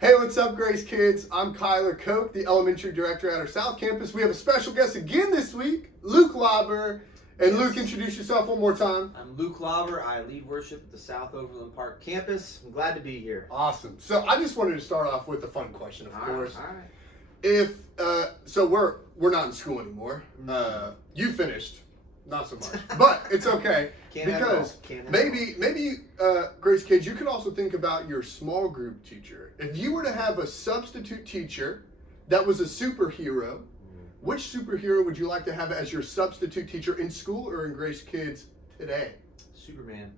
Hey, what's up, Grace Kids? I'm Kyler Koch, the elementary director at our South Campus. We have a special guest again this week, Luke Lauber. And Luke, introduce yourself one more time. I'm Luke Lauber. I lead worship at the South Overland Park campus. I'm glad to be here. Awesome. So I just wanted to start off with a fun question, of course. All right. If so, we're not in school anymore. You finished, not so much, but it's okay because maybe Grace Kids, you could also think about your small group teacher. If you were to have a substitute teacher that was a superhero, which superhero would you like to have as your substitute teacher in school or in Grace Kids today? Superman.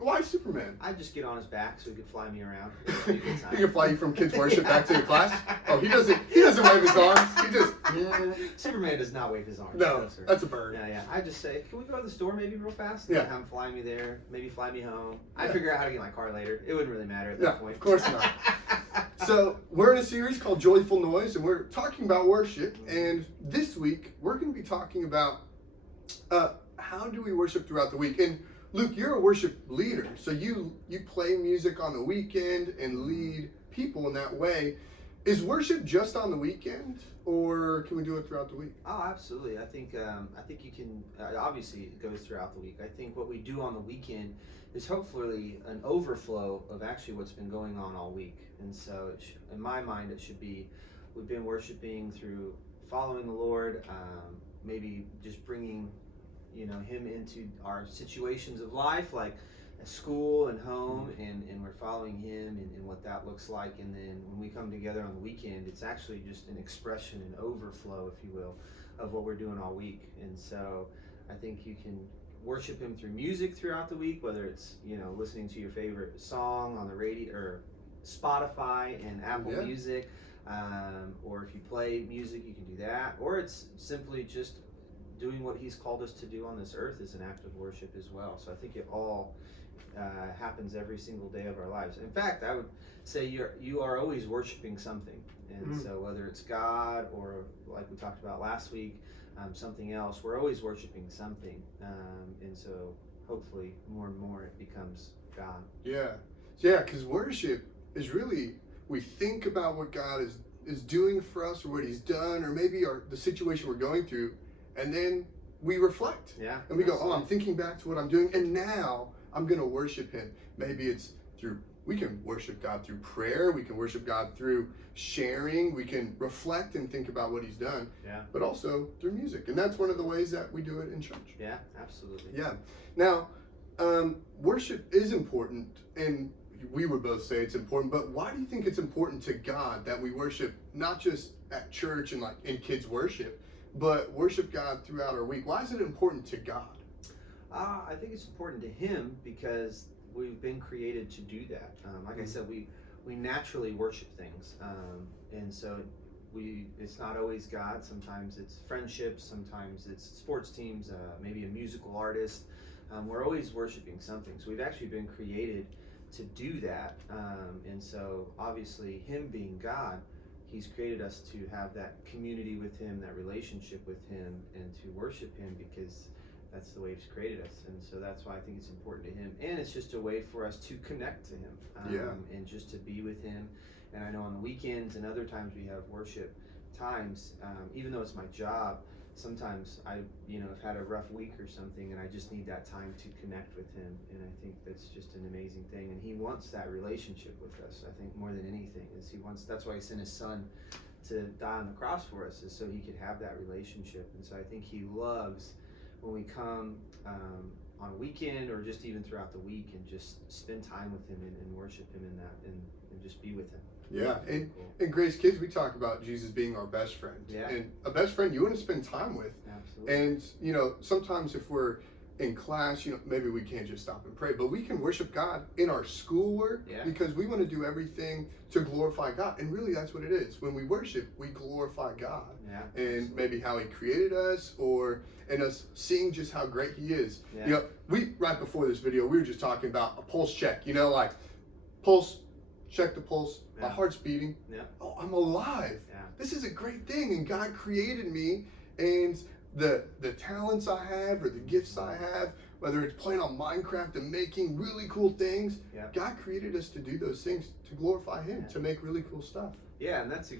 Why Superman? I'd just get on his back so he could fly me around. It'd be a good time. He can fly you from kids worship back to your class. Oh, he doesn't wave his arms. He just. Superman does not wave his arms. No, that's a bird. Yeah. I just say, can we go to the store maybe real fast? Yeah. Have him fly me there. Maybe fly me home. I'd figure out how to get my car later. It wouldn't really matter at that point. Of course not. So we're in a series called Joyful Noise, and we're talking about worship. And this week we're going to be talking about how do we worship throughout the week. And Luke, you're a worship leader, so you play music on the weekend and lead people in that way. Is worship just on the weekend, or can we do it throughout the week? Oh, absolutely. I think you can. Obviously, it goes throughout the week. I think what we do on the weekend is hopefully an overflow of actually what's been going on all week. And so, in my mind, it should be we've been worshiping through following the Lord, maybe just bringing him into our situations of life, like school and home, and we're following him and what that looks like. And then when we come together on the weekend, it's actually just an expression, an overflow, if you will, of what we're doing all week. And so I think you can worship him through music throughout the week, whether it's listening to your favorite song on the radio or Spotify and Apple Music, or if you play music, you can do that, or it's simply just doing what he's called us to do on this earth is an act of worship as well. So I think it all happens every single day of our lives. In fact, I would say you are always worshiping something. And so whether it's God or, like we talked about last week, something else, we're always worshiping something. And so hopefully more and more it becomes God. Yeah, because worship is really, we think about what God is doing for us or what he's done, or maybe the situation we're going through, and then we reflect. Yeah. And we go, I'm thinking back to what I'm doing, and now I'm going to worship him. Maybe it's we can worship God through prayer. We can worship God through sharing. We can reflect and think about what he's done. Yeah. But also through music. And that's one of the ways that we do it in church. Yeah, absolutely. Yeah. Now, worship is important, and we would both say it's important, but why do you think it's important to God that we worship not just at church and like in kids worship, but worship God throughout our week? Why is it important to God? I think it's important to him because we've been created to do that. Like I said, we naturally worship things, and so it's not always God. Sometimes it's friendships, sometimes it's sports teams, maybe a musical artist. We're always worshiping something. So we've actually been created to do that, and so obviously him being God, he's created us to have that community with him, that relationship with him, and to worship him because that's the way he's created us. And so that's why I think it's important to him. And it's just a way for us to connect to him, and just to be with him. And I know on the weekends and other times we have worship times, even though it's my job, sometimes I have had a rough week or something, and I just need that time to connect with him. And I think that's just an amazing thing. And he wants that relationship with us, I think, more than anything. That's why he sent his son to die on the cross for us, is so he could have that relationship. And so I think he loves when we come on a weekend or just even throughout the week and just spend time with him and worship him in that and just be with him. Yeah, and in Grace Kids, we talk about Jesus being our best friend. Yeah. And a best friend you want to spend time with. Absolutely. And, sometimes if we're in class, maybe we can't just stop and pray, but we can worship God in our schoolwork because we want to do everything to glorify God. And really, that's what it is. When we worship, we glorify God. Yeah, and absolutely. Maybe how he created us, and us seeing just how great he is. Yeah. Right before this video, we were just talking about a pulse check, like pulse, check the pulse, my heart's beating. Yeah. Oh, I'm alive. Yeah. This is a great thing, and God created me, and the talents I have or the gifts I have whether it's playing on Minecraft and making really cool things. Yeah. God created us to do those things to glorify Him, to make really cool stuff. Yeah, and that's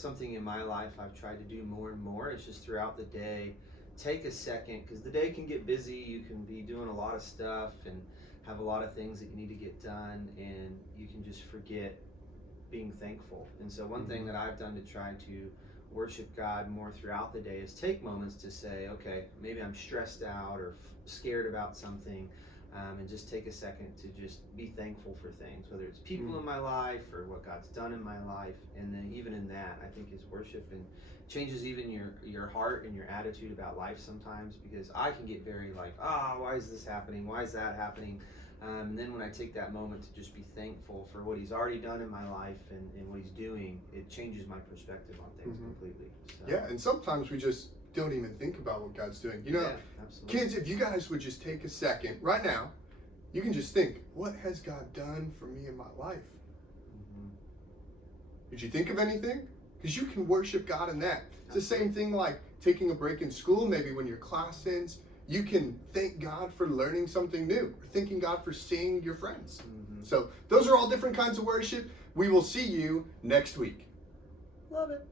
something in my life I've tried to do more and more. It's just throughout the day, take a second, because the day can get busy. You can be doing a lot of stuff and have a lot of things that you need to get done, and you can just forget being thankful. And so one thing that I've done to try to worship God more throughout the day is take moments to say, okay, maybe I'm stressed out or scared about something, and just take a second to just be thankful for things, whether it's people in my life or what God's done in my life. And then even in that, I think is worship, and changes even your heart and your attitude about life sometimes, because I can get very like, why is this happening? Why is that happening? And then when I take that moment to just be thankful for what He's already done in my life and what He's doing, it changes my perspective on things completely. So. Yeah, and sometimes we just don't even think about what God's doing. You know, kids, if you guys would just take a second right now, you can just think, what has God done for me in my life? Did you think of anything? Because you can worship God in that. It's the same thing like taking a break in school, maybe when your class ends. You can thank God for learning something new, or thanking God for seeing your friends. So those are all different kinds of worship. We will see you next week. Love it.